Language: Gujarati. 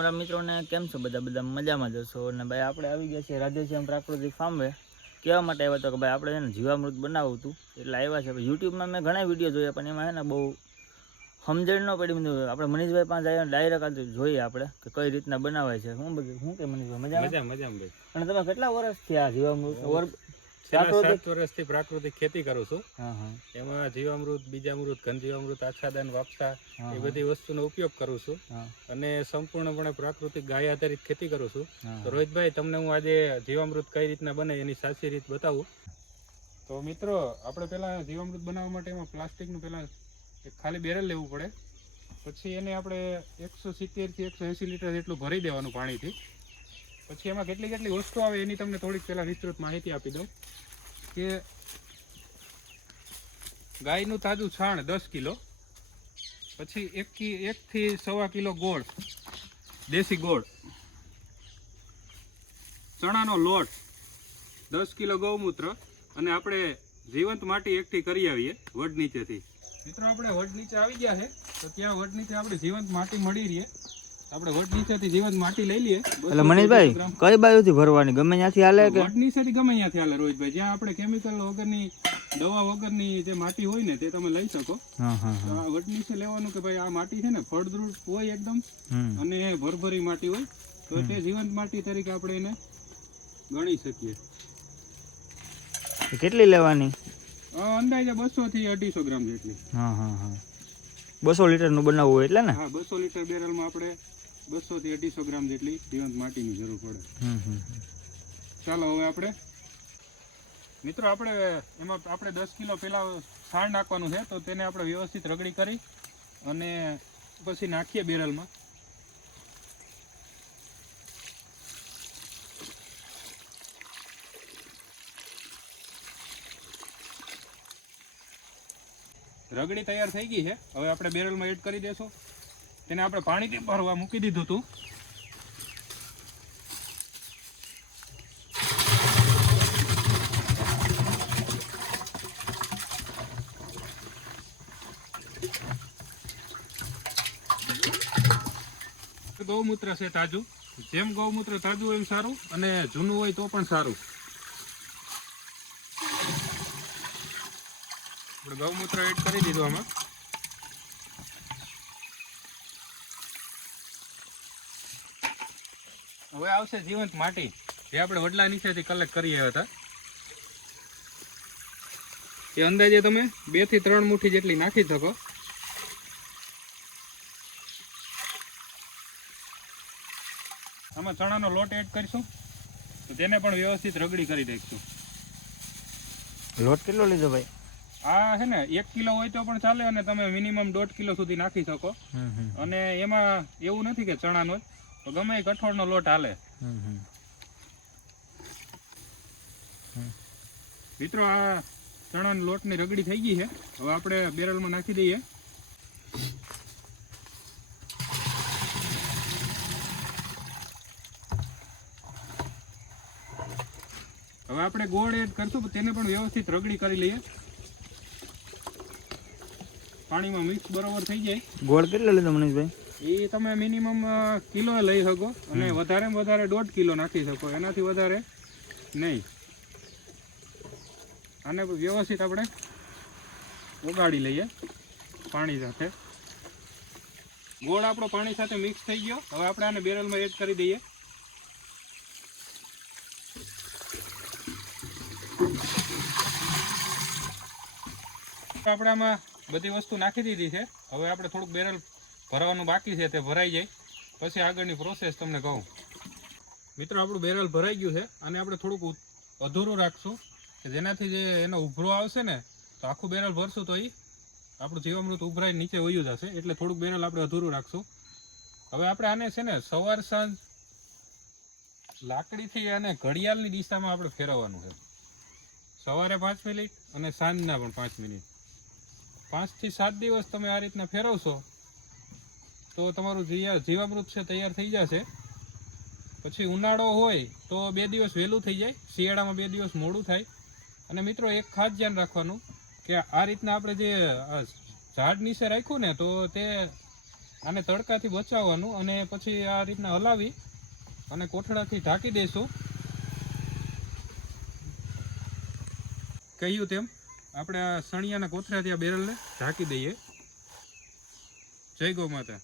મારા મિત્રોને કેમ છો? બધા મજામાં જશો. અને ભાઈ આપણે આવી ગયા છીએ રાધેશ્યામ પ્રાકૃતિક ફાર્મે. કહેવા માટે આવ્યા હતા કે ભાઈ આપણે છે ને જીવામૃત બનાવવું હતું, એટલે આવ્યા છે. યુટ્યુબમાં મેં ઘણા વિડીયો જોયા, પણ એમાં છે ને બહુ સમજણ ન પડી. બધું આપણે મનીષભાઈ પાસે આવ્યા ડાયરેક્ટ જોઈએ આપણે કે કઈ રીતના બનાવાય છે. શું કે મનીષભાઈ મજા ભાઈ? અને તમે કેટલા વર્ષથી આ જીવામૃત 7 વર્ષથી પ્રાકૃતિક ખેતી કરું છું. એમાં જીવામૃત, બીજામૃત, ઘનજીવામૃત, આચ્છાદન, વાપસા એ બધી વસ્તુનો ઉપયોગ કરું છું અને સંપૂર્ણપણે પ્રાકૃતિક ગાય આધારિત ખેતી કરું છું. તો રોહિતભાઈ, તમને હું આજે જીવામૃત કઈ રીતના બને એની સાચી રીત બતાવું. તો મિત્રો, આપણે પહેલા જીવામૃત બનાવવા માટે એમાં પ્લાસ્ટિકનું પહેલા એક ખાલી બેરલ લેવું પડે. પછી એને આપણે 170 થી 180 લીટર જેટલું ભરી દેવાનું પાણીથી. પછી એમાં કેટલી વસ્તુ આવે એની તમને થોડીક પહેલાં વિસ્તૃત માહિતી આપી દઉં કે ગાયનું તાજું છાણ 10 કિલો, પછી 1 થી 1.25 કિલો ગોળ, દેશી ગોળ, ચણાનો લોટ, 10 કિલો ગૌમૂત્ર, અને આપણે જીવંત માટી એકઠી કરી આવીએ વડ નીચેથી. મિત્રો, આપણે વડ નીચે આવી ગયા છે, તો ત્યાં વડ નીચે આપણે જીવંત માટી મળી રહીએ. આપણે વડ નીચેથી જીવંત માટી લઈ લઈએ. એટલે મનીષભાઈ, કઈ બાજુથી ભરવાની? ગમે ત્યાંથી હાલે કે વડ નીચેથી? ગમે ત્યાંથી હાલે રોહિતભાઈ. જ્યાં આપણે કેમિકલ વગરની, દવા વગરની જે માટી હોય ને તે તમે લઈ શકો. આ વડ નીચે લેવાનું કે ભાઈ આ માટી છે ને ફળદ્રુપ હોય એકદમ, અને ભરભરી માટી હોય, તો તે જીવંત માટી તરીકે આપણે એને ગણી શકીએ. કેટલી લેવાની? અંદાજે 200 થી 250 ગ્રામ જેટલી. 200 લીટર નું બનાવવું હોય એટલે ને? હા, 200 લીટર બેરલમાં આપણે 200 થી 250 ગ્રામ જેટલી જીવંત માટીની જરૂર પડે. ચાલો હવે આપણે મિત્રો, આપણે એમાં 10 કિલો પહેલા છાણ નાખવાનું છે, તો તેને આપણે વ્યવસ્થિત રગડી કરી અને પછી નાખીએ બેરલમાં. રગડી તૈયાર થઈ ગઈ છે. હવે આપણે બેરલમાં એડ કરી દેશું. તેને આપણે પાણીથી ભરવા મૂકી દીધું હતું. ગૌમૂત્ર છે તાજું. જેમ ગૌમૂત્ર તાજું હોય એમ સારું, અને જૂનું હોય તો પણ સારું. આપણે ગૌમૂત્ર એડ કરી દીધું આમાં. હવે આવશે જીવંત માટી, જે આપણે વડલા નીચેથી કલેક્ટ કરી આવ્યા હતા. એ અંદાજે તમે 2 થી 3 મુઠ્ઠી જેટલી નાખી શકો. આમાં ચણાનો લોટ એડ કરીશું, તો તેને પણ વ્યવસ્થિત રગડી કરી દઈશું. લોટ કેટલો લીધો ભાઈ? આ છે ને 1 કિલો હોય તો પણ ચાલે, અને તમે મિનિમમ 1.5 કિલો સુધી નાખી શકો. અને એમાં એવું નથી કે ચણાનો જ, તો ગમે એ કઠોળનો લોટ હાલે. મિત્રો, આ ચણાના લોટની રગડી થઈ ગઈ છે. હવે આપણે બેરલમાં નાખી દઈએ. હવે આપણે ગોળ એડ કરશું, તેને પણ વ્યવસ્થિત રગડી કરી લઈએ. પાણીમાં મિક્સ બરોબર થઈ જાય. ગોળ કેટલો લીધો મનીષભાઈ? એ તમે મિનિમમ કિલો લઈ શકો, અને વધારેમાં વધારે 1.5 કિલો નાખી શકો, એનાથી વધારે નહીં. આને વ્યવસ્થિત આપણે ઓગાળી લઈએ પાણી સાથે. ગોળ આપણો પાણી સાથે મિક્સ થઈ ગયો. હવે આપણે આને બેરલમાં એડ કરી દઈએ. આપણે આમાં બધી વસ્તુ નાખી દીધી છે. હવે આપણે થોડુંક બેરલ ભરવાનું બાકી છે, તે ભરાઈ જાય પછી આગળની પ્રોસેસ તમને કહું. મિત્રો, આપણું બેરલ ભરાઈ ગયું છે, અને આપણે થોડુંક અધૂરું રાખશું, કે જેનાથી જે એનો ઉભરો આવશે ને, તો આખું બેરલ ભરશું તો એ આપણું જીવામૃત ઉભરાઈ નીચે વયું જશે. એટલે થોડુંક બેરલ આપણે અધૂરું રાખશું. હવે આપણે આને છે ને સવાર સાંજ લાકડીથી અને ઘડિયાળની દિશામાં આપણે ફેરવવાનું છે. સવારે 5 મિનિટ અને સાંજના પણ 5 મિનિટ. 5 થી 7 દિવસ તમે આ રીતના ફેરવશો તો તમારું જીવામૃત છે તૈયાર થઈ જશે. પછી ઉનાળો હોય તો 2 દિવસ વહેલું થઈ જાય, શિયાળામાં 2 દિવસ મોડું થાય. અને મિત્રો, એક ખાસ ધ્યાન રાખવાનું કે આ રીતના આપણે જે ઝાડ નીચે રાખ્યું ને, તો તે આને તડકાથી બચાવવાનું અને પછી આ રીતના હલાવી અને કોથળાથી ઢાંકી દઈશું. કહ્યું તેમ આપણે આ સણિયાના કોથળાથી આ બેરલને ઢાંકી દઈએ. જય ગૌ માતા.